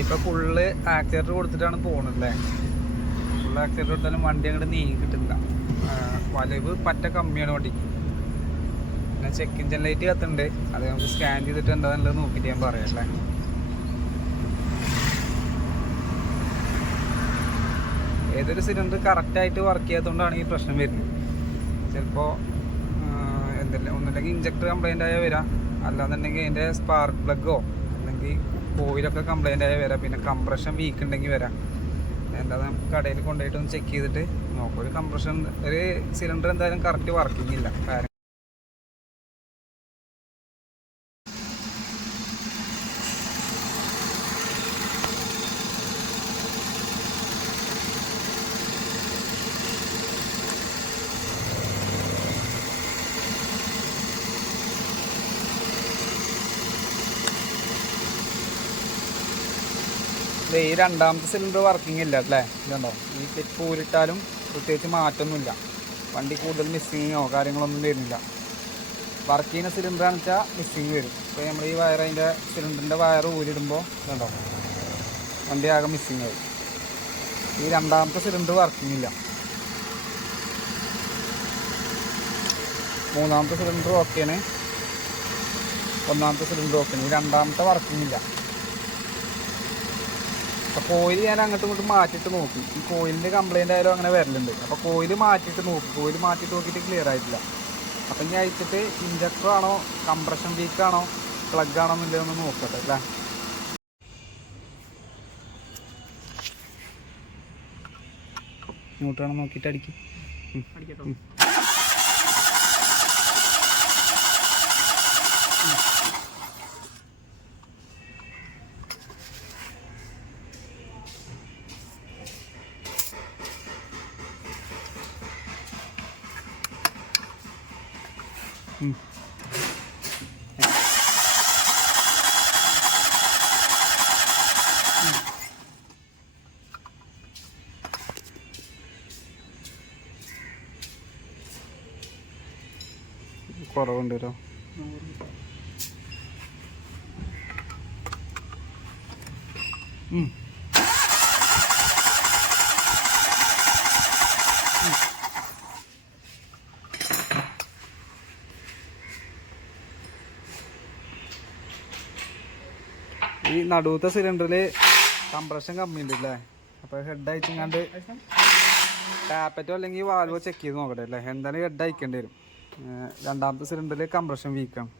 ഇപ്പൊ full accelerator കൊടുത്തിട്ടാണ് പോകുന്നത്. ഫുള്ള് ആക്സിലേറ്റർ കൊടുത്താലും വണ്ടി അങ്ങോട്ട് നീങ്ങി കിട്ടില്ല. വലിവ് പറ്റ കമ്മിയാണ് വണ്ടിക്ക്. പിന്നെ ചെക്ക് ഇഞ്ചൻ ലൈറ്റ് കത്തുണ്ട്, അത് നമുക്ക് സ്കാൻ ചെയ്തിട്ട് എന്താണെന്നുള്ളത് നോക്കിയിട്ട് ഞാൻ പറയാം അല്ലേ. ഏതൊരു സിലിണ്ടർ കറക്റ്റായിട്ട് വർക്ക് ചെയ്യാത്തതുകൊണ്ടാണ് ഈ പ്രശ്നം വരുന്നത്. ചിലപ്പോൾ ഒന്നുമില്ലെങ്കിൽ ഇഞ്ചക്ടർ കംപ്ലൈൻ്റ് ആയാൽ വരാം, അല്ലാന്നുണ്ടെങ്കിൽ അതിൻ്റെ സ്പാർക്ക് പ്ലഗോ അല്ലെങ്കിൽ ഓയിലൊക്കെ കംപ്ലൈൻ്റ് ആയാൽ വരാം. പിന്നെ കംപ്രഷൻ വീക്ക് ഉണ്ടെങ്കിൽ വരാം. എന്താ നമുക്ക് കടയിൽ കൊണ്ടുപോയിട്ട് ഒന്ന് ചെക്ക് ചെയ്തിട്ട് നോക്കാം. ഒരു സിലിണ്ടർ എന്തായാലും കറക്റ്റ് വർക്കിംഗ് ഇല്ല. ഈ രണ്ടാമത്തെ സിലിണ്ടർ വർക്കിംഗ് ഇല്ല അല്ലേ. ഇതുണ്ടോ, ഈ ക്ലിപ്പ് ഊരിട്ടാലും പ്രത്യേകിച്ച് മാറ്റമൊന്നുമില്ല. വണ്ടി കൂടുതൽ മിസ്സിങ്ങോ കാര്യങ്ങളൊന്നും വരുന്നില്ല. വർക്ക് ചെയ്യുന്ന സിലിണ്ടറാണെന്ന് വെച്ചാൽ മിസ്സിങ് വരും. ഇപ്പോൾ നമ്മൾ ഈ വയർ അതിൻ്റെ സിലിണ്ടറിൻ്റെ വയർ ഊരിടുമ്പോൾ ഇതുണ്ടോ വണ്ടി ആകെ മിസ്സിങ് ആയി. ഈ രണ്ടാമത്തെ സിലിണ്ടർ വർക്കിംഗ് ഇല്ല. മൂന്നാമത്തെ സിലിണ്ടർ ഓക്കെയാണ്, ഒന്നാമത്തെ സിലിണ്ടർ ഓക്കെയാണ്. ഈ രണ്ടാമത്തെ വർക്കിംഗ് ഇല്ല. അപ്പോൾ കോയിൽ ഞാൻ അങ്ങോട്ടും ഇങ്ങോട്ടും മാറ്റിയിട്ട് നോക്കി. ഈ കോയിലിൻ്റെ കംപ്ലൈൻ്റ് ആയാലും അങ്ങനെ വരലുണ്ട്. അപ്പോൾ കോയിൽ മാറ്റിയിട്ട് നോക്കി, കോയിൽ മാറ്റിയിട്ട് നോക്കിയിട്ട് ക്ലിയർ ആയിട്ടില്ല. അപ്പം ഇനി അയച്ചിട്ട് ഇഞ്ചക്ടർ ആണോ കംപ്രഷൻ വീക്കാണോ പ്ലഗ് ആണോ എന്നുള്ളതൊന്ന് നോക്കട്ടെ അല്ലേ. ഇങ്ങോട്ടാണോ നോക്കിയിട്ട് അടിക്കും. കുറവുണ്ട് കേട്ടോ. ഈ നടുവത്തെ സിലിണ്ടറിൽ കംപ്രഷൻ കമ്മി ഉണ്ട് അല്ലേ. അപ്പോൾ ഹെഡ് അയച്ചങ്ങാണ്ട് ടാപ്പറ്റോ അല്ലെങ്കിൽ വാൽവോ ചെക്ക് ചെയ്ത് നോക്കട്ടെ അല്ലേ. എന്തായാലും ഹെഡ് അയക്കേണ്ടി വരും. രണ്ടാമത്തെ സിലിണ്ടറിൽ കംപ്രഷൻ വീക്കാണ്.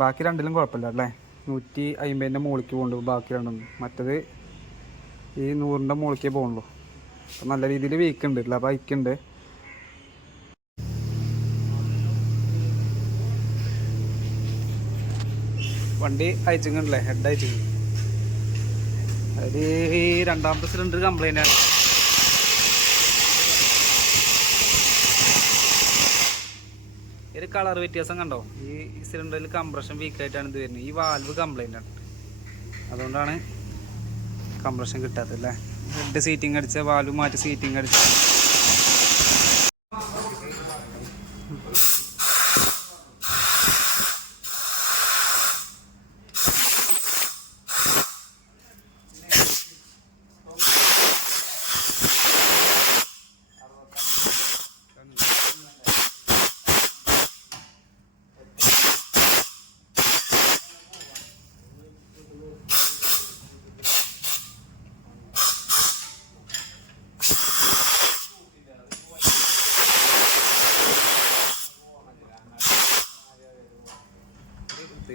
ബാക്കി രണ്ടിലും കുഴപ്പമില്ല അല്ലേ. 150ൻ്റെ മുകളിലേക്ക് പോകുന്നുള്ളൂ ബാക്കി രണ്ടും. മറ്റത് ഈ 100ൻ്റെ മുകളിലേക്കേ പോകുന്നുള്ളൂ. അപ്പം നല്ല രീതിയിൽ വീക്ക് ഉണ്ട് അല്ലേ. അപ്പോൾ അയക്കുന്നുണ്ട്. വണ്ടി അയച്ചിങ്ങണ്ടല്ലേ, ഹെഡ് അയച്ചിങ്ങ. അതിൽ ഈ രണ്ടാമത്തെ സിലിണ്ടർ കംപ്ലൈൻ്റ് ആണ്. ഒരു കളർ വ്യത്യാസം കണ്ടോ. ഈ സിലിണ്ടറിൽ കംപ്രഷൻ വീക്കായിട്ടാണ് ഇത് വരുന്നത്. ഈ വാൽവ് കംപ്ലൈൻ്റ് ആണ്, അതുകൊണ്ടാണ് കംപ്രഷൻ കിട്ടാത്തത് അല്ലേ. ഹെഡ് സീറ്റിംഗ് അടിച്ച വാൽവ് മാറ്റി സീറ്റിംഗ് അടിച്ച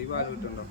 ഈ വാൽവ് കിട്ടുന്നുണ്ടോ.